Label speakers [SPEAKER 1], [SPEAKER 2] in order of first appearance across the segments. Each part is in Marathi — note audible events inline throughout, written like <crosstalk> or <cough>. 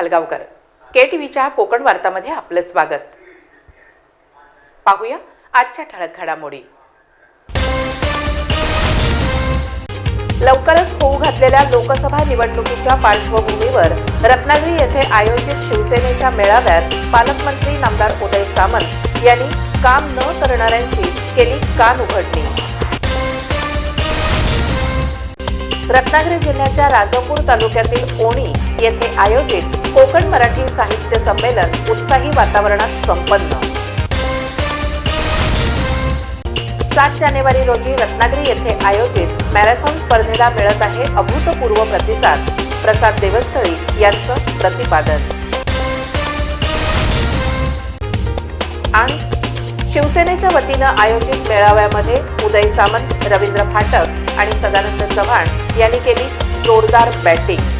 [SPEAKER 1] हलगावकर खालगावकर. के टी व्हीच्या कोकण वार्तामध्ये आपलं स्वागत. पाहूया आजच्या ठळक घडामोडी. लवकरच होऊ घातलेल्या लोकसभा निवडणुकीच्या पार्श्वभूमीवर रत्नागिरी येथे आयोजित शिवसेनेच्या मेळाव्यात पालकमंत्री नामदार उदय सामंत यांनी काम न करणाऱ्यांची केली कान उघडणी. रत्नागिरी जिल्ह्याच्या राजापूर तालुक्यातील ओणी येथे आयोजित कोकण मराठी साहित्य संमेलन उत्साही वातावरणात संपन्न. सात जानेवारी रोजी रत्नागिरी येथे आयोजित मॅरेथॉन स्पर्धेला मिळत आहे अभूतपूर्व प्रतिसाद. प्रसाद देवस्थळी यांचं प्रतिपादन. आणि शिवसेनेच्या वतीनं आयोजित मेळाव्यामध्ये उदय सामंत रवींद्र फाटक आणि सदानंद चव्हाण यांनी केली जोरदार बॅटिंग.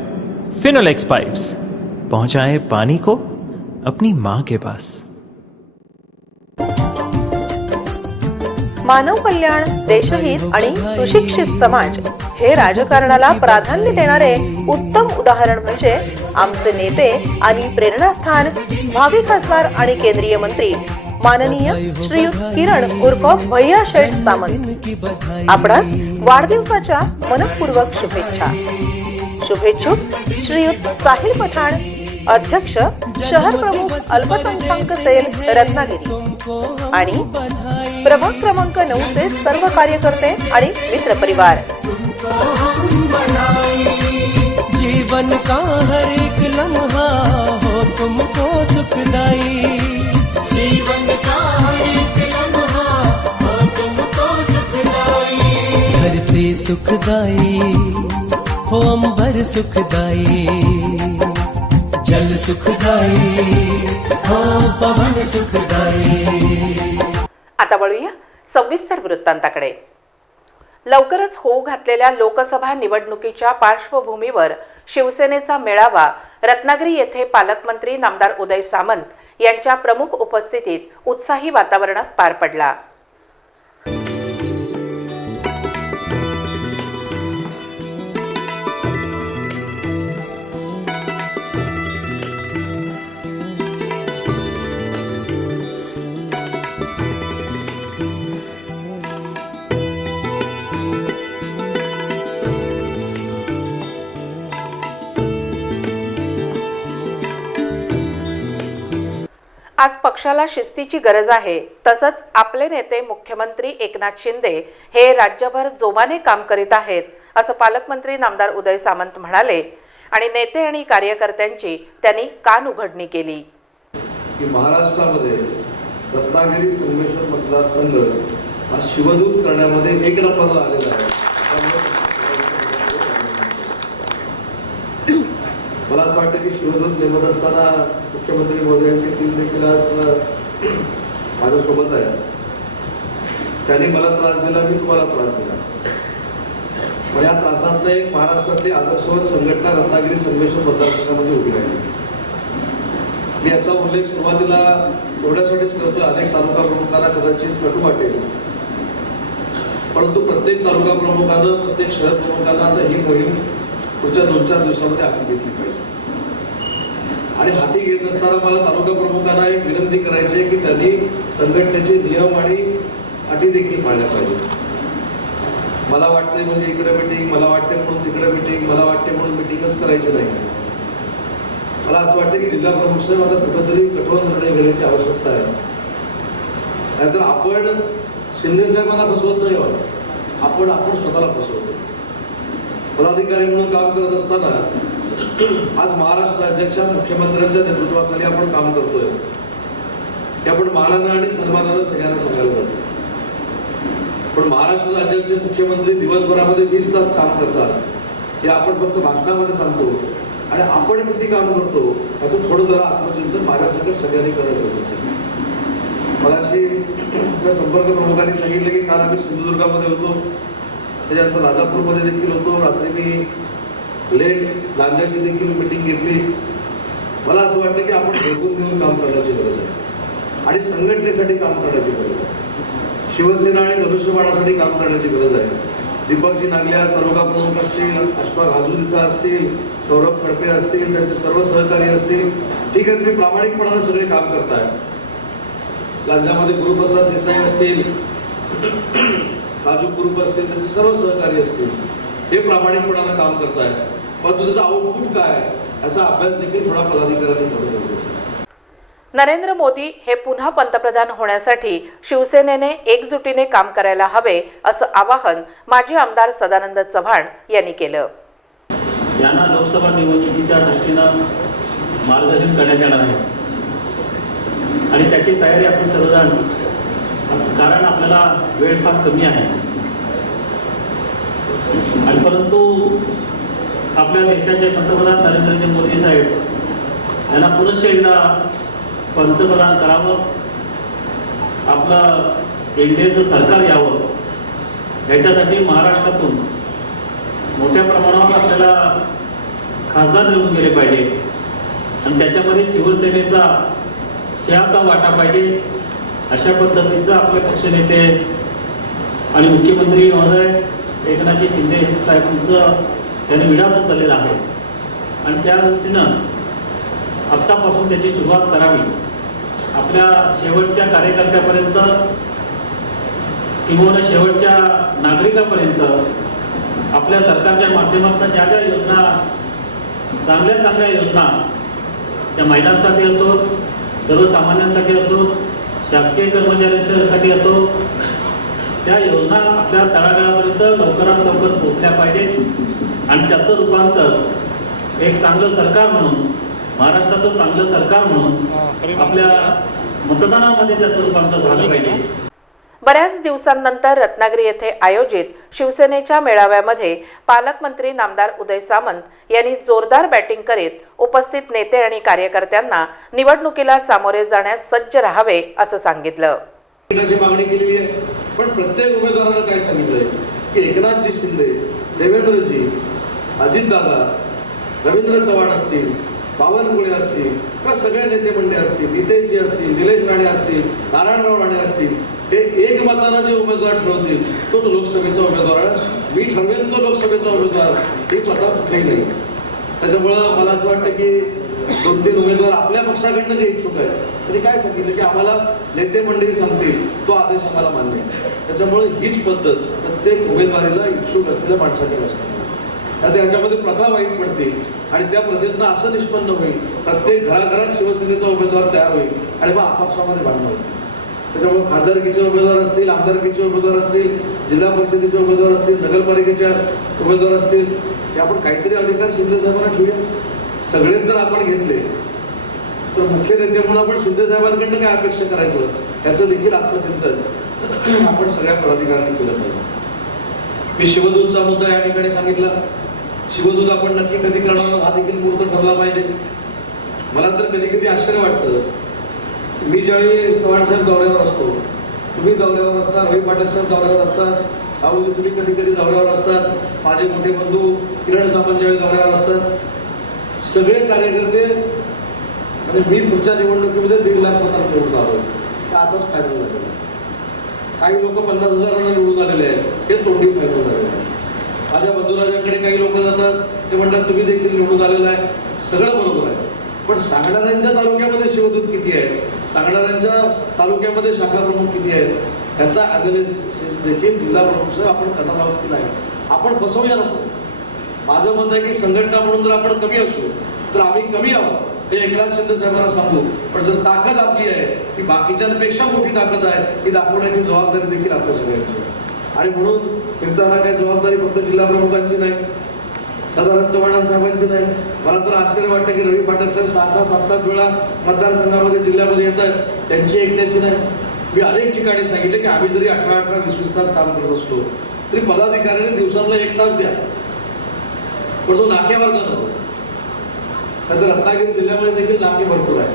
[SPEAKER 2] फिनोलेक्स पाइप्स पहुंचाए पानी को अपनी मां के पास।
[SPEAKER 3] मानव कल्याण देशहित आणि सुशिक्षित समाज हे राजकारणाला प्राधान्य देणारे उत्तम उदाहरण म्हणजे आमचे नेते आणि प्रेरणास्थान भावी खासदार आणि केंद्रीय मंत्री माननीय श्रीयुत किरण उर्फ भैया शेठ सामंत. आपणास वाढदिवसाच्या मनपूर्वक शुभेच्छा. शुभेच्छुक श्रीयुत साहिल पठाण अध्यक्ष शहर प्रमुख अल्पसंख्याक सेल रत्नागिरी. आणि प्रभाग क्रमांक नऊ चे सर्व कार्यकर्ते आणि मित्र परिवार.
[SPEAKER 4] जीवन का हर एक लम्हा हो तुमको सुखदाई जीवन का हर एक लम्हा हो तुमको सुखदाई धरती सुखदाई हो अंबर सुखदाई जल सुखदाई हो पवन सुखदाई
[SPEAKER 1] आता वळूया सविस्तर वृत्तांताकडे. लवकरच होऊ घातलेल्या लोकसभा निवडणुकीच्या पार्श्वभूमीवर शिवसेनेचा मेळावा रत्नागिरी येथे पालकमंत्री नामदार उदय सामंत यांच्या प्रमुख उपस्थितीत उत्साही वातावरणात पार पडला. आज पक्षाला शिस्तीची गरज आहे. तसंच आपले नेते मुख्यमंत्री एकनाथ शिंदे हे राज्यभर जोमाने काम करीत आहेत असं पालकमंत्री नामदार उदय सामंत म्हणाले. आणि नेते आणि कार्यकर्त्यांची त्यांनी कान उघडणी केली.
[SPEAKER 5] की महाराष्ट्रामध्ये रत्नागिरी संगमेश्वर मतदारसंघ हा शिवदूत करण्यामध्ये एक नंबरला आलेला आहे. मला असं वाटतं की शिवदूत नेमत असताना मुख्यमंत्री मोदयांची टीम देखील आज माझ्यासोबत आहे. त्यांनी मला त्रास दिला मी तुम्हाला त्रास दिला. पण या त्रासातनं एक महाराष्ट्रातली आदर्शवत संघटना रत्नागिरी संघर्ष मतदारसंघामध्ये उभी राहिली. मी याचा उल्लेख सुरुवातीला एवढ्यासाठीच करतो अनेक तालुका प्रमुखांना कदाचित कटू वाटेल. परंतु प्रत्येक तालुका प्रमुखानं प्रत्येक शहर प्रमुखानं आता ही मोहीम पुढच्या दोन चार दिवसामध्ये आखून घेतली पाहिजे. आणि हाती घेत असताना मला तालुका प्रमुखांना एक विनंती करायची आहे की त्यांनी संघटनेचे नियम आणि अटी देखील पाळल्या पाहिजे मला वाटते म्हणजे इकडे मिटिंग मला वाटते म्हणून तिकडे मिटिंग मला वाटते म्हणून मिटिंगच करायची नाही. मला असं वाटतं की जिल्हा प्रमुख साहेब आता कुठंतरी कठोर निर्णय घेण्याची आवश्यकता आहे. नाहीतर आपण शिंदे साहेबांना फसवत नाही आहोत. आपण आपण स्वतःला फसवतो पदाधिकारी म्हणून काम करत असताना आज महाराष्ट्र राज्याच्या मुख्यमंत्र्यांच्या नेतृत्वाखाली आपण काम करतोय. हे आपण मानानं आणि सन्मानानं सगळ्यांना सांगायला जातो. पण महाराष्ट्र राज्याचे मुख्यमंत्री दिवसभरामध्ये वीस तास काम करतात. हे आपण फक्त भाषणामध्ये सांगतो. आणि आपण किती काम करतो याचं थोडं जरा आत्मचिंतन माझ्यासाठी सगळ्यांनी करत गरजेचं मला अशी आपल्या संपर्क प्रमुखांनी सांगितलं की काल आम्ही सिंधुदुर्गामध्ये होतो. त्याच्यानंतर राजापूरमध्ये देखील होतो. रात्री मी लेट लांजाची देखील मिटिंग घेतली. मला असं वाटतं की आपण झोपून घेऊन काम करण्याची गरज आहे. आणि संघटनेसाठी काम करण्याची गरज आहे. शिवसेना आणि धनुष्यबाणासाठी काम करण्याची गरज आहे. दीपकजी नागल्या तालुका प्रमुख असतील अशफाक हाजू असतील सौरभ खडपे असतील त्यांचे सर्व सहकारी असतील. ठीक आहे तुम्ही प्रामाणिकपणाने सगळे काम करताय. लांजामध्ये गुरुप्रसाद देसाई असतील <clears throat> राजू ग्रुप असतील त्यांचे सर्व सहकारी असतील. हे प्रामाणिकपणाने काम करतायत परंतु त्याचं आउटपुट काय याचा अभ्यास देखील थोडा पदाधिकाऱ्यांनी करणं गरजेचं आहे.
[SPEAKER 1] नरेंद्र मोदी हे पुन्हा पंतप्रधान होण्यासाठी शिवसेनेने एकजुटीने काम करायला हवे असं आवाहन माजी आमदार सदानंद चव्हाण यांनी केलं.
[SPEAKER 6] यांना लोकसभा निवडणुकीच्या दृष्टीनं मार्गदर्शन करण्यात येणार आहे. आणि त्याची तयारी आपण सर्वजण कारण आपल्याला वेळ फार कमी आहे. आणि परंतु आपल्या देशाचे पंतप्रधान नरेंद्रजी मोदी साहेब यांना पुनश्च एकदा पंतप्रधान करावं. आपलं इंडियाचं सरकार यावं. याच्यासाठी महाराष्ट्रातून मोठ्या प्रमाणावर आपल्याला खासदार निवडून गेले पाहिजे. आणि त्याच्यामध्ये शिवसेनेचा सिंहाचा वाटा पाहिजे. अशा पद्धतीचं आपले पक्षनेते आणि मुख्यमंत्री महोदय एकनाथजी शिंदे साहेबांचं त्यांनी विडातून चाललेला आहे. आणि त्या दृष्टीनं आत्तापासून त्याची सुरुवात करावी. आपल्या शेवटच्या कार्यकर्त्यापर्यंत किंवा शेवटच्या नागरिकापर्यंत आपल्या सरकारच्या माध्यमातून ज्या ज्या योजना चांगल्या चांगल्या योजना त्या महिलांसाठी असो सर्वसामान्यांसाठी असो शासकीय कर्मचाऱ्यांसाठी असो त्या योजना आपल्या तळागाळापर्यंत लवकरात लवकर पोहोचल्या पाहिजेत. आणि त्याचं रूपांतर एक चांगलं सरकार म्हणून महाराष्ट्राचं चांगलं सरकार म्हणून आपल्या मतदानामध्ये त्याचं रूपांतर झालं पाहिजे.
[SPEAKER 1] बऱ्याच दिवसांनंतर रत्नागिरी येथे आयोजित शिवसेनेच्या मेळाव्यामध्ये पालकमंत्री नामदार उदय सामंत यांनी जोरदार बॅटिंग करीत उपस्थित नेते आणि कार्यकर्त्यांना निवडणुकीला सामोरे जाण्यास सज्ज राहावे असं सांगितलं.
[SPEAKER 5] तिकिटाची मागणी केलेली आहे. पण प्रत्येक उमेदवारानं काय सांगितलंय? की एकनाथजी शिंदे देवेंद्रजी अजितदादा रवींद्र चव्हाण असतील बावनकुळे असतील किंवा सगळे नेते मंडळी असतील नितेशजी असतील निलेश राणे असतील नारायणराव राणे असतील हे एक मतानं जे उमेदवार ठरवतील तोच लोकसभेचा उमेदवार मी ठरवेन तो लोकसभेचा उमेदवार. ही पता कुठेही नाही. त्याच्यामुळं मला असं वाटतं की दोन तीन उमेदवार आपल्या पक्षाकडनं जे इच्छुक आहेत त्यांनी काय सांगितलं की आम्हाला नेते मंडळी सांगतील तो आदेश आम्हाला मान्य त्याच्यामुळे हीच पद्धत प्रत्येक उमेदवारीला इच्छुक असलेल्या माणसाकडे असते आता ह्याच्यामध्ये प्रथा वाईट पडते आणि त्या प्रथेतनं असं निष्पन्न होईल प्रत्येक घराघरात शिवसेनेचा उमेदवार तयार होईल आणि मग आपापसामध्ये भांडणं होईल त्याच्यामुळे खासदारकीचे उमेदवार असतील आमदारकीचे उमेदवार असतील जिल्हा परिषदेचे उमेदवार असतील नगरपालिकेच्या उमेदवार असतील हे आपण काहीतरी अधिकार शिंदे साहेबांना ठेवूया. सगळेच जर आपण घेतले तर मुख्य नेते म्हणून आपण शिंदे साहेबांकडनं काय अपेक्षा करायचं याचं देखील आत्मचिंतन <clears throat> आपण सगळ्या पदाधिकाऱ्यांनी केलं पाहिजे. मी शिवदूतचा मुद्दा या ठिकाणी सांगितला. शिवदूत आपण नक्की कधी करणार हा देखील मुहूर्त ठरला पाहिजे. मला तर कधी कधी आश्चर्य वाटतं. मी ज्यावेळी चव्हाण साहेब दौऱ्यावर असतो तुम्ही दौऱ्यावर असता रवी पाटील साहेब दौऱ्यावर असतात राहुलजी तुम्ही कधी कधी दौऱ्यावर असतात माझे मोठे बंधू किरण सामंत ज्यावेळी दौऱ्यावर असतात सगळे कार्यकर्ते म्हणजे मी पुढच्या निवडणुकीमध्ये दीड लाख मतांना निवडून आलो ते आताच फायनल झालेलं आहे. काही लोक पन्नास हजारांना निवडून आलेले आहेत. हे तोंडी फायनल झालेलं आहे. माझ्या बंधुराजांकडे काही लोक जातात ते म्हणतात तुम्ही देखील निवडून आलेला आहे. सगळं बरोबर आहे. पण सांगणाऱ्यांच्या तालुक्यामध्ये शिवदूत किती आहे सांगणाऱ्यांच्या तालुक्यामध्ये शाखा प्रमुख किती आहेत? त्याचा अनालिसिस देखील जिल्हा प्रमुख आपण करणार आहोत की नाही आपण बसवूया नको. माझं मत आहे की संघटना म्हणून जर आपण कमी असू तर आम्ही कमी आहोत. हे एकनाथ शिंदे साहेबांना सांगू पण जर ताकद आपली आहे ती बाकीच्यांपेक्षा मोठी ताकद आहे ही दाखवण्याची जबाबदारी देखील आपल्या सगळ्यांची आहे. आणि म्हणून फिरताना काही जबाबदारी फक्त जिल्हा प्रमुखांची नाही साधारण चव्हाण साहेबांची नाही. मला तर आश्चर्य वाटतं की रवी पाठक साहेब सहा सहा सात सात वेळा मतदारसंघामध्ये जिल्ह्यामध्ये येत आहेत त्यांची एकट्याची नाही. मी अनेक ठिकाणी सांगितले की आम्ही जरी अठरा अठरा वीस वीस तास काम करत असलो तरी पदाधिकाऱ्यांनी दिवसातला एक तास द्या. पण तो नाक्यावर जातो तर रत्नागिरी जिल्ह्यामध्ये देखील नाके भरपूर आहे.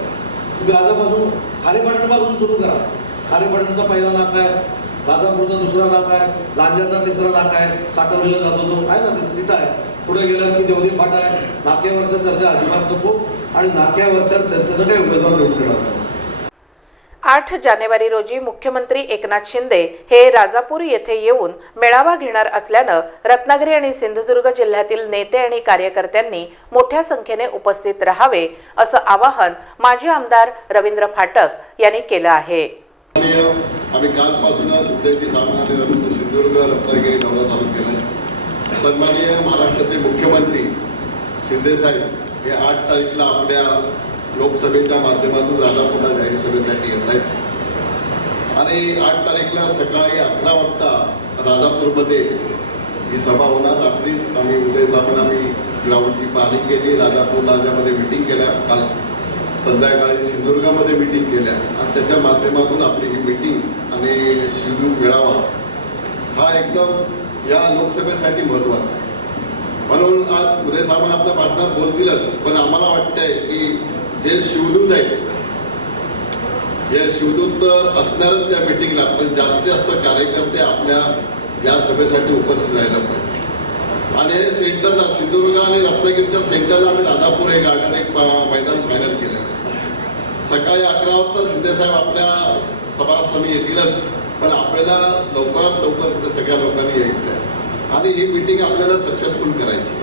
[SPEAKER 5] तुम्ही आजपासून खारेपाटणापासून सुरू करा. खारेपाटणचा पहिला नाका आहे राजापूरचा दुसरा नाका आहे लांजाचा तिसरा नाका आहे साखरविला जातो तो. आहे ना तिथं आहे. पुढे गेलात की देवदे फाटा आहे. नाक्यावरच्या चर्चा अजिबात नको. आणि नाक्यावरच्या चर्चेनं काही उमेदवार निवडून येणार नाही.
[SPEAKER 1] आठ जानेवारी रोजी मुख्यमंत्री एकनाथ शिंदे हे राजापूर येथे येऊन मेळावा घेणार असल्यानं रत्नागिरी आणि सिंधुदुर्ग जिल्ह्यातील नेते आणि कार्यकर्त्यांनी मोठ्या संख्येने उपस्थित राहावे असं आवाहन माजी आमदार रवींद्र फाटक यांनी केलं आहे.
[SPEAKER 7] आम्ही कालपासून सिंधुदुर्ग रत्नागिरी दौरा चालू केला सन्माननीय महाराष्ट्राचे मुख्यमंत्री शिंदे साहेब हे आठ तारीखला आपल्या लोकसभेच्या माध्यमातून राधापूरला जाहीर सभेसाठी येत आहेत. आणि आठ तारीखला सकाळी अकरा वाजता राधापूरमध्ये ही सभा होणार. रात्रीच आम्ही उदय सामना आम्ही ग्राउंडची पाहणी केली. राजापूर राज्यामध्ये मिटिंग केल्या. काल संध्याकाळी सिंधुदुर्गामध्ये मिटिंग केल्या. आणि त्याच्या माध्यमातून आपली ही मिटिंग आणि शिवू मिळावा हा एकदम या लोकसभेसाठी महत्त्वाचा आहे. म्हणून आज उदय सामंत आपल्या भाषणात बोलतीलच पण आम्हाला वाटतंय की जे शिवदूत आहेत या शिवदूत तर असणारच त्या मिटिंगला पण जास्तीत जास्त कार्यकर्ते आपल्या या सभेसाठी उपस्थित राहायला पाहिजे. आणि हे सेंटरला सिंधुदुर्ग आणि रत्नागिरीच्या सेंटरला आम्ही राधापूर हे गार्डन एक मैदान फायनल केलेलं आहे. सकाळी अकरा वाजता शिंदेसाहेब आपल्या सभास्थानी येतीलच पण आपल्याला लवकरात लवकर तिथे सगळ्या लोकांनी यायचं आहे. आणि ही मिटिंग आपल्याला सक्सेसफुल करायची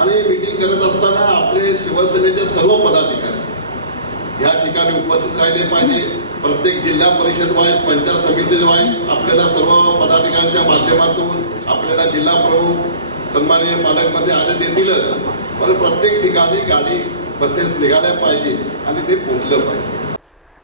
[SPEAKER 7] आणि मिटिंग करत असताना आपले शिवसेनेचे सर्व पदाधिकारी या ठिकाणी उपस्थित राहिले पाहिजे. प्रत्येक जिल्हा परिषद वाईज पंचायत समिती वाईज आपल्याला सर्व पदाधिकाऱ्यांच्या माध्यमातून आपल्याला जिल्हा प्रमुख सन्माननीय पालकमध्ये आदेश देतीलच पण प्रत्येक ठिकाणी गाडी बसेस निघाल्या पाहिजे आणि ते पोचलं पाहिजे.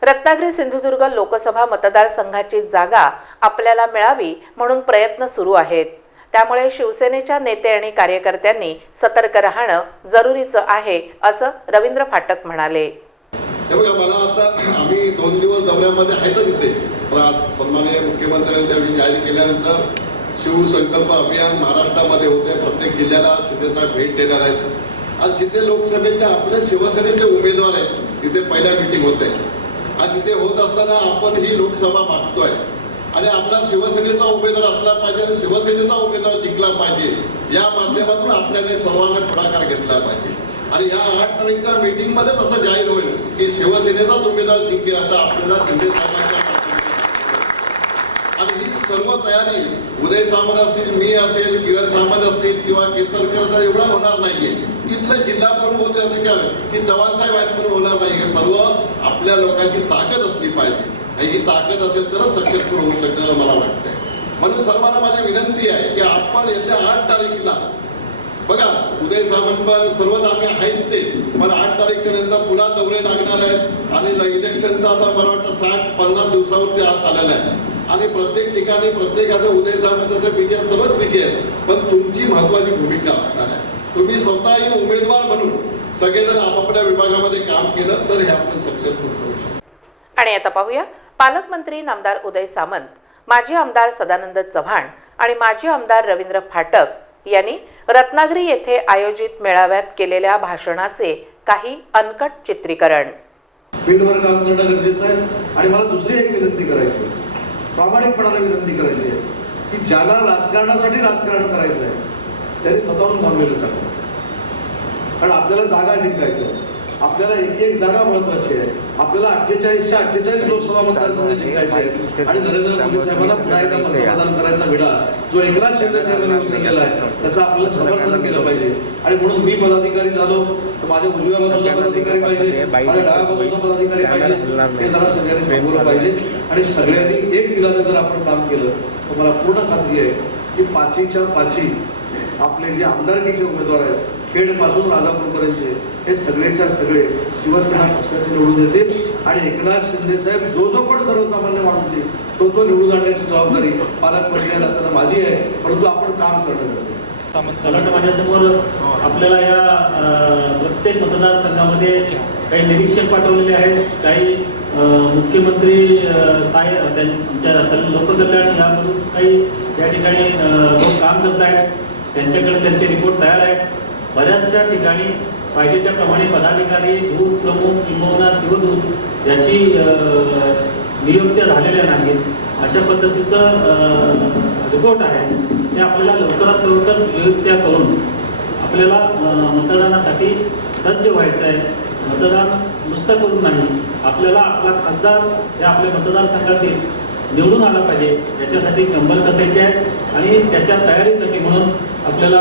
[SPEAKER 1] रत्नागिरी सिंधुदुर्ग लोकसभा मतदारसंघाची जागा आपल्याला मिळावी म्हणून प्रयत्न सुरू आहेत. त्यामुळे शिवसेनेच्या नेते आणि कार्यकर्त्यांनी सतर्क राहणं जरुरीचं आहे असं रवींद्र फाटक म्हणाले.
[SPEAKER 7] हे बघा मला आता आम्ही दोन दिवस दौऱ्यामध्ये आहे तर तिथे पण आज सन्माननीय मुख्यमंत्र्यांनी त्यावेळी जाहीर केल्यानंतर शिवसंकल्प अभियान महाराष्ट्रामध्ये होते. प्रत्येक जिल्ह्याला शिंदेसाहेब भेट देणार आहेत. आज जिथे लोकसभेच्या आपल्या शिवसेनेचे उमेदवार आहेत तिथे पहिल्या मिटिंग होते. आणि तिथे होत असताना आपण ही लोकसभा मागतोय. आणि आपला शिवसेनेचा उमेदवार असला पाहिजे आणि शिवसेनेचा उमेदवार जिंकला पाहिजे या माध्यमातून आपल्याला सर्वांना पुढाकार घेतला पाहिजे. आणि या आठ तारीखच्या मीटिंगमध्येच असं जाहीर होईल. की शिवसेनेचाच उमेदवार जिंकेल असं आपल्याला शिंदे साहेबांच्या आणि ही सर्व तयारी उदय सामंत असतील मी असेल किरण सामंत असतील किंवा केसरकर एवढा होणार नाहीये. इथलं जिल्हा प्रमुख होते असे काय? की चव्हाण साहेब आहेत म्हणून होणार नाही हे सर्व आपल्या लोकांची ताकद असली पाहिजे. आणि ही ताकद असेल तरच सक्सेसफुल होऊ शकतं असं मला वाटतंय. म्हणून सर्वांना माझी विनंती आहे की आपण येत्या आठ तारखेला बघा उदय सामंत पण सर्वच आम्ही आहेत ते. पण आठ तारीखच्या नंतर पुन्हा दौरे लागणार आहेत. आणि इलेक्शनचा आता मला वाटतं साठ पन्नास दिवसावरती आ- आलेलं आहे. आणि प्रत्येक ठिकाणी प्रत्येकाचं उदय सामंत जसं आहे सर्वच बीजे आहेत. पण तुमची महत्वाची भूमिका असणार आहे. तुम्ही स्वतःही उमेदवार म्हणून सगळेजण आपापल्या विभागामध्ये काम केलं तर हे आपण सक्सेसफुल करू शकतो.
[SPEAKER 1] आणि आता पाहूया पालकमंत्री नामदार उदय सामंत माजी आमदार सदानंद चव्हाण आणि माजी आमदार रवींद्र फाटक यांनी रत्नागिरी येथे आयोजित मेळाव्यात केलेल्या भाषणाचे काही अनकट चित्रीकरण.
[SPEAKER 5] फील्डवर काम करणं गरजेचं आहे आणि मला दुसरी एक विनंती करायची आहे. प्रामाणिकपणाने विनंती करायची आहे की ज्याला राजकारणासाठी राजकारण करायचं आहे त्याने स्वतःहून थांबलेलं सांगा कारण आपल्याला जागा जिंकायचं आहे. आपल्याला एक एक जागा महत्वाची आहे. आपल्याला अठ्ठेचाळीसच्या अठ्ठेचाळीस लोकसभा मतदारसंघ जिंकायचे आहेत आणि नरेंद्र मोदी साहेबांना पुन्हा एकदा पंतप्रधान करायचा विडा. जो एकनाथ शिंदे साहेबांनी उचललेला आहे त्याचं आपल्याला समर्थन केलं पाहिजे. आणि म्हणून मी पदाधिकारी झालो तर माझ्या उजव्या बाजूचा पदाधिकारी पाहिजे माझ्या डाव्या बाजूचा पदाधिकारी पाहिजे ते जरा सगळ्यांनी थांबवलं पाहिजे. आणि सगळ्यांनी एक दिलाने जर आपण काम केलं तर मला पूर्ण खात्री आहे की पाचीच्या पाची आपले जे आमदारकीचे उमेदवार आहेत खेडपासून राजापूरपर्यंतचे हे सगळेच्या सगळे शिवसेना पक्षाचे निवडून येतील आणि एकनाथ शिंदेसाहेब जो जो पण सर्वसामान्य माणूस येईल तो तो निवडून आणण्याची जबाबदारी पालकमंत्र्याला तर माझी आहे परंतु आपण काम करणं गरजेचं
[SPEAKER 6] माझ्यासमोर आपल्याला या प्रत्येक मतदारसंघामध्ये काही निरीक्षक पाठवलेले आहेत काही मुख्यमंत्री साहेब त्यांच्या लोककल्याण यामधून काही या ठिकाणी लोक काम करत आहेत त्यांच्याकडे त्यांचे रिपोर्ट तयार आहेत. बऱ्याचशा ठिकाणी पाहिजे त्याप्रमाणे पदाधिकारी दूध प्रमुख किंबहुना शिवदूत याची नियुक्त्या झालेल्या नाहीत. अशा पद्धतीचं रिपोर्ट आहे. ते आपल्याला लवकरात लवकर नियुक्त्या करून आपल्याला मतदानासाठी सज्ज व्हायचं आहे मतदान नुसतं करून नाही. आपल्याला आपला खासदार हे आपल्या मतदारसंघातील निवडून आला पाहिजे. याच्यासाठी कंबर कसायचे आहे आणि त्याच्या तयारीसाठी म्हणून आपल्याला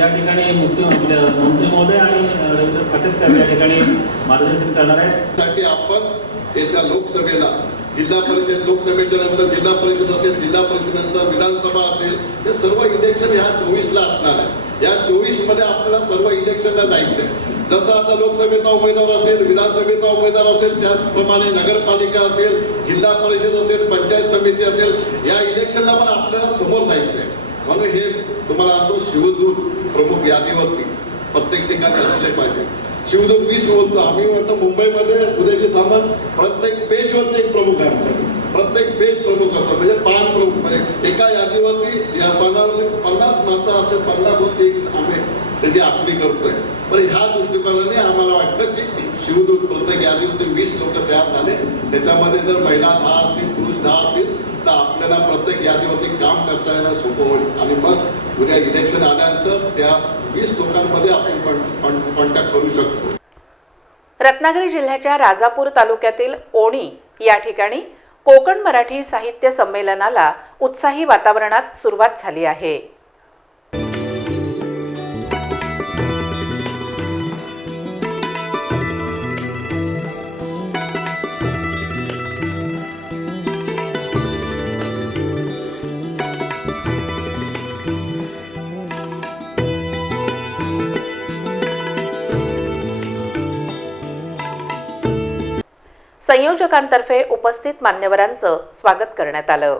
[SPEAKER 6] या ठिकाणी मुख्य मंत्री महोदय आणि रवींद्र पाटील साहेब या ठिकाणी मार्गदर्शन करणार आहेत.
[SPEAKER 7] साठी आपण येत्या लोकसभेला जिल्हा परिषद लोकसभेच्या नंतर जिल्हा परिषद असेल जिल्हा परिषद नंतर विधानसभा असेल हे सर्व इलेक्शन ह्या चोवीसला असणार आहे. या चोवीसमध्ये आपल्याला सर्व इलेक्शनला जायचं आहे जसं आता लोकसभेचा उमेदवार असेल विधानसभेचा उमेदवार असेल त्याचप्रमाणे नगरपालिका असेल जिल्हा परिषद असेल पंचायत समिती असेल या इलेक्शनला पण आपल्याला समोर जायचं आहे म्हणून हे तुम्हाला आणतो शिवदूत प्रमुख यादीवरती प्रत्येक ठिकाणी असले पाहिजे. शिवदूत वीस बोलतो आम्ही म्हणतो मुंबईमध्ये उदयजी सामंत प्रत्येक पेजवरती एक प्रमुख आहे आमच्याकडे प्रत्येक पेज प्रमुख असतं म्हणजे पान प्रमुख. म्हणजे एका यादीवरती या पानावरती पन्नास माता असते पन्नासवरती एक आम्ही त्याची आखणी करतोय. पण ह्या दृष्टिकोनाने आम्हाला वाटतं की शिवदूत प्रत्येक होते वीस लोक तयार झाले. त्याच्यामध्ये जर महिला दहा असतील पुरुष दहा असतील तर आपल्याला प्रत्येक यादीवरती काम करता येणं सोपं होईल. आणि मग उद्या इलेक्शन आल्यानंतर त्या वीस लोकांमध्ये आपण कॉन्टॅक्ट करू शकतो.
[SPEAKER 1] रत्नागिरी जिल्ह्याच्या राजापूर तालुक्यातील ओणी या ठिकाणी कोकण मराठी साहित्य संमेलनाला उत्साही वातावरणात सुरुवात झाली आहे. संयोजकांतर्फे उपस्थित मान्यवरांचं स्वागत करण्यात आलं.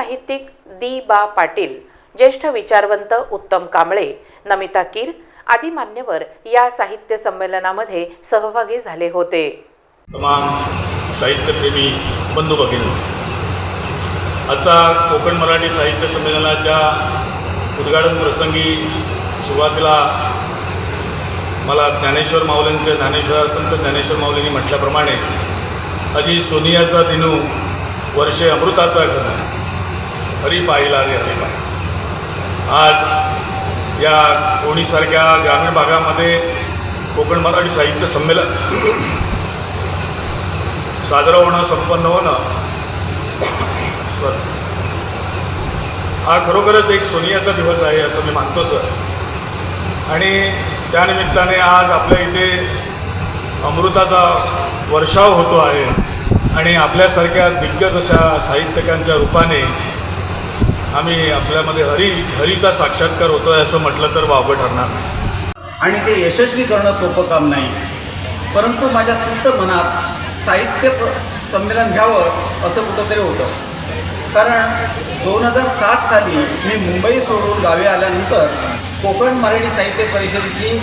[SPEAKER 1] साहित्यिक दी बा पाटील ज्येष्ठ विचारवंत उत्तम कांबळे नमिता कीर आदी मान्यवर या साहित्य संमेलनामध्ये सहभागी झाले होते.
[SPEAKER 8] तमाम साहित्यप्रेमी बंधू भगिनी आजचा कोकण मराठी साहित्य संमेलनाच्या उद्घाटन प्रसंगी सुरुवातीला मला ज्ञानेश्वर माऊलींचे ज्ञानेश्वर संत ज्ञानेश्वर माऊलींनी म्हटल्याप्रमाणे अजी सोनियाचा दिनू वर्षे अमृताचा घन. हरी पाहिला रे आज या कोणीसारख्या ग्रामीण भागामध्ये कोकण मराठी साहित्य संमेलन साजरं होणं संपन्न होणं हा खरोखरच एक सोनियाचा दिवस आहे असं मी मानतो सर आणि त्यानिमित्ताने आज आपल्या इथे अमृताचा वर्षाव होतो आहे आणि आपल्यासारख्या दिग्गज अशा साहित्यकांच्या रूपाने आम्ही आपल्यामध्ये हरी हरीचा साक्षात्कार होतो आहे असं म्हटलं तर वावं ठरणार
[SPEAKER 9] आणि ते यशस्वी करणं सोपं काम नाही. परंतु माझ्या सुप्त मनात साहित्य प्र- संमेलन घ्यावं असं कुठंतरी होतं. कारण दोन हजार सात साली मी मुंबई सोडून गावी आल्यानंतर कोकण मराठी साहित्य परिषदेची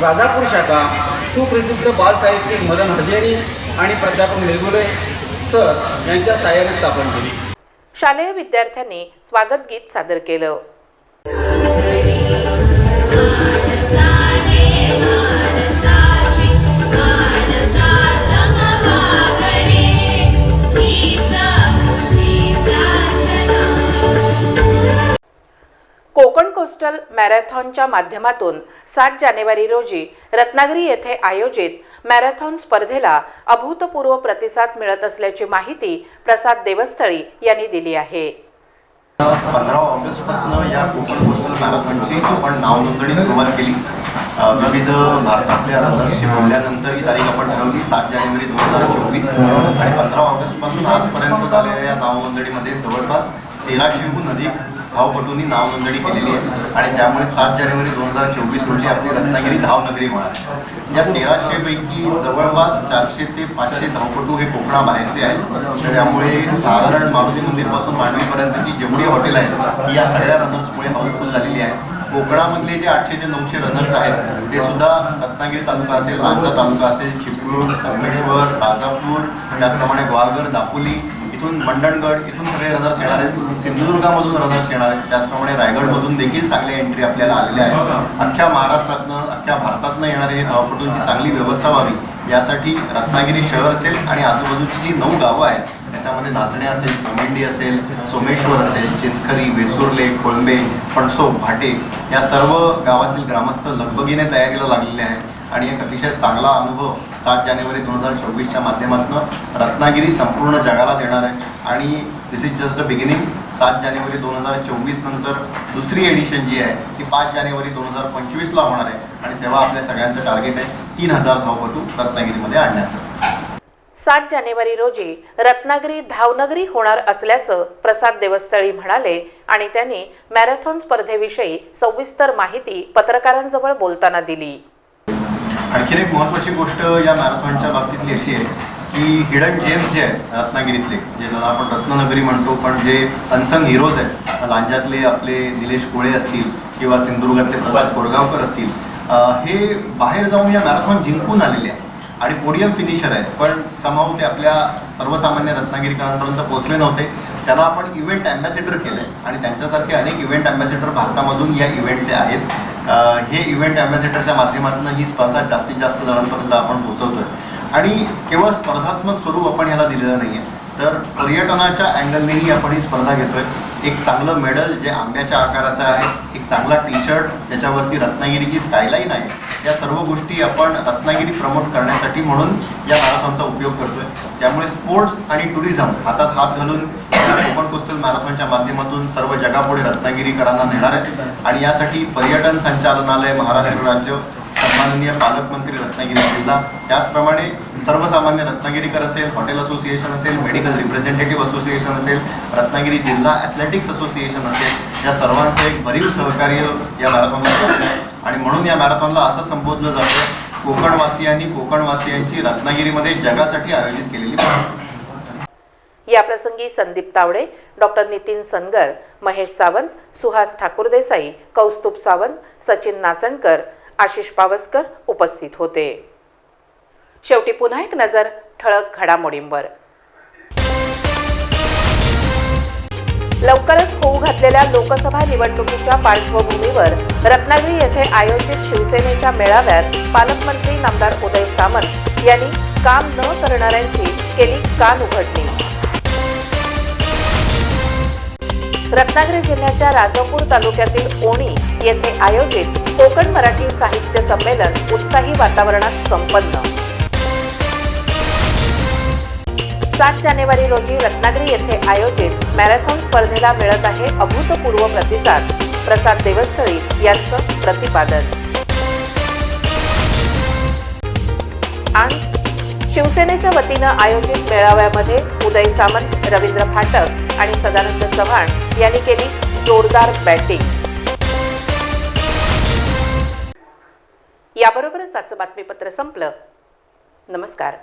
[SPEAKER 9] राजापूर शाखा सुप्रसिद्ध बाल साहित्यिक मदन हजेरी आणि प्राध्यापक निर्गुले सर यांच्या साहाय्याने स्थापन केली.
[SPEAKER 1] शालेय विद्यार्थ्यांनी स्वागत गीत सादर केलं. कोकण कोस्टल मॅरेथॉनच्या माध्यमातून सात जानेवारी रोजी रत्नागिरी येथे आयोजित मॅरेथॉन स्पर्धेला अभूतपूर्व प्रतिसाद मिळत असल्याची माहिती प्रसाद देवस्थळी यांनी दिली आहे.
[SPEAKER 10] पंधरा ऑगस्टपासून या कोकण कोस्टल मॅरेथॉनची आपण नावनोंदणी सुरुवात केली. विविध भारतातल्या रनर्सशी बोलल्यानंतर ही तारीख आपण ठरवली सात जानेवारी दोन हजार चोवीस. आणि पंधरा ऑगस्टपासून आजपर्यंत झालेल्या या नावनोंदणीमध्ये जवळपास तेराशेहून अधिक धावपटूंनी नावनोंदणी केलेली आहे. आणि त्यामुळे सात जानेवारी दोन हजार चोवीस रोजी आपली रत्नागिरी धावनगरी होणार आहे. या तेराशेपैकी जवळपास चारशे ते पाचशे धावपटू हे कोकणाबाहेरचे आहेत. त्यामुळे साधारण मारुती मंदिरपासून मांडवीपर्यंतची जेवढी हॉटेल आहेत ती या सगळ्या रनर्समुळे हाऊसफुल झालेली आहे. कोकणामधले जे आठशे ते नऊशे रनर्स आहेत ते सुद्धा रत्नागिरी तालुका असेल लांजा तालुका असेल चिपळूण संगमेश्वर ताजापूर त्याचप्रमाणे ग्वालघर दापोली इथून मंडणगड इथून सगळे रनर्स येणार आहेत. सिंधुदुर्गामधून रनर्स येणार आहेत. त्याचप्रमाणे रायगडमधून देखील चांगल्या एंट्री आपल्याला आलेल्या आहेत अख्ख्या महाराष्ट्रातनं अख्ख्या भारतातनं येणारे हे धावपटूंची चांगली व्यवस्था व्हावी. यासाठी रत्नागिरी शहर असेल आणि आजूबाजूची जी नऊ गावं आहेत त्याच्यामध्ये नाचणे असेल कोमेंडी असेल सोमेश्वर असेल चिंचखरी वेसुर्ले कोळंबे फणसोप भाटे या सर्व गावातील ग्रामस्थ लगबगीने तयारीला लागलेले आहेत. आणि एक अतिशय चांगला अनुभव सात जानेवारी दोन हजार चोवीसच्या माध्यमातून रत्नागिरी संपूर्ण जगाला देणार आहे. आणि this is just a beginning सात जानेवारी दोन हजार चोवीस नंतर दुसरी एडिशन जी आहे ती पाच जानेवारी दोन हजार पंचवीसला होणार आहे. आणि तेव्हा आपल्या सगळ्यांचं टार्गेट आहे तीन हजार धावपटू रत्नागिरीमध्ये आणण्याचं.
[SPEAKER 1] सात जानेवारी रोजी रत्नागिरी धावनगरी होणार असल्याचं प्रसाद देवस्थळी म्हणाले आणि त्यांनी मॅरेथॉन स्पर्धेविषयी सविस्तर माहिती पत्रकारांजवळ बोलताना दिली.
[SPEAKER 10] आणखीन एक महत्त्वाची गोष्ट या मॅरेथॉनच्या बाबतीतली अशी आहे की हिडन जेम्स जे आहेत रत्नागिरीतले जे ज्याला आपण रत्ननगरी म्हणतो पण जे अनसंग हिरोज आहेत लांजातले आपले निलेश कोळे असतील किंवा सिंधुदुर्गातले प्रसाद कोरगावकर असतील हे बाहेर जाऊन या मॅरेथॉन जिंकून आलेले आहेत आणि पोडियम फिनिशर आहेत पण समाव ते आपल्या सर्वसामान्य रत्नागिरीकरांपर्यंत पोहोचले नव्हते. त्याला आपण इव्हेंट अँबॅसेडर केलं आहे आणि त्यांच्यासारखे अनेक इव्हेंट अँबॅसेडर भारतामधून या इव्हेंटचे आहेत. हे इव्हेंट अँबॅसेडरच्या माध्यमातून ही स्पर्धा जास्तीत जास्त जणांपर्यंत आपण पोहोचवतोय. आणि केवळ स्पर्धात्मक स्वरूप आपण याला दिलेलं नाही आहे तर पर्यटनाच्या अँगलनेही आपण ही स्पर्धा घेतोय. एक चांगलं मेडल जे आंब्याच्या आकाराचं आहे एक चांगला टी शर्ट ज्याच्यावरती रत्नागिरीची स्कायलाईन आहे. या सर्व गोष्टी आपण रत्नागिरी प्रमोट करण्यासाठी म्हणून या मॅरेथॉनचा उपयोग करतोय. त्यामुळे स्पोर्ट्स आणि टुरिझम हातात हात घालून कोकण कोस्टल मॅरेथॉनच्या माध्यमातून सर्व जगापुढे रत्नागिरीकरांना नेणार आहे. आणि यासाठी पर्यटन संचालनालय महाराष्ट्र राज्य सन्माननीय पालकमंत्री रत्नागिरी जिल्हा. त्याचप्रमाणे सर्वसामान्य रत्नागिरीकर असेल हॉटेल असोसिएशन असेल मेडिकल रिप्रेझेंटेटिव्ह असोसिएशन असेल रत्नागिरी जिल्हा ॲथलेटिक्स असोसिएशन असेल या सर्वांचं एक भरीव सहकार्य या मॅरेथॉनला आणि म्हणून या मॅरेथॉनला असं संबोधलं जातं कोकणवासियांनी कोकणवासियांची रत्नागिरीमध्ये जगासाठी आयोजित केलेली स्पर्धा.
[SPEAKER 1] या प्रसंगी संदीप तावडे डॉक्टर नितीन सनगर महेश सावंत सुहास ठाकूरदेसाई कौस्तुभ सावंत सचिन नाचणकर आशिष पावसकर उपस्थित होते. शेवटी पुन्हा एक नजर ठळक घडामोडींवर. लवकरच होऊ घातलेल्या लोकसभा निवडणुकीच्या पार्श्वभूमीवर रत्नागिरी येथे आयोजित शिवसेनेच्या मेळाव्यात पालकमंत्री नामदार उदय सामंत यांनी काम न करणाऱ्यांची केली कान उघडणी. रत्नागिरी जिल्ह्याच्या राजापूर तालुक्यातील ओणी येथे आयोजित कोकण मराठी साहित्य संमेलन उत्साही वातावरणात संपन्न. सात जानेवारी रोजी रत्नागिरी येथे आयोजित मॅरेथॉन स्पर्धेला मिळत आहे अभूतपूर्व प्रतिसाद. प्रसाद देवस्थळी यांचं प्रतिपादन. आणि शिवसेनेच्या वतीनं आयोजित मेळाव्यामध्ये उदय सामंत रवींद्र फाटक आणि सदानंद चव्हाण यांनी केली जोरदार बॅटिंग. याबरोबरच आजचं बातमीपत्र संपलं. नमस्कार.